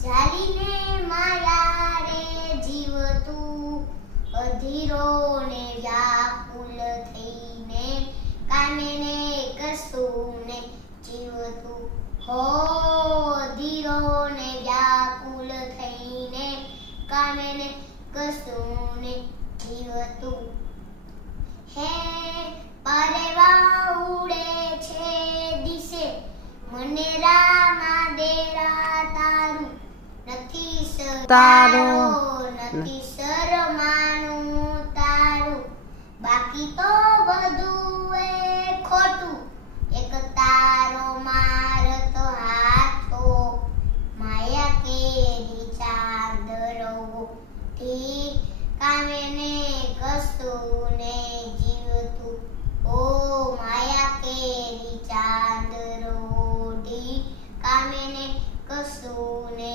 જાલીને માયા રે જીવતું અધીરો ને વ્યાકુલ થઈને કામે ને કસું ને જીવતું હો અધીરો ને વ્યાકુલ થઈને કામે ને કસું ને જીવતું હે પરવા ઉડે છે દિશે મને રામા દેરા તારું નથી નથી શરમાનું તારું બાકી તો બધું એ ખોટું એક તારો મારતો હાથો માયા કેરી ચાદરો થી કામે ને કસું ને જીવતું ઓ માયા કેરી ચાદરો થી કામે ને કસું ને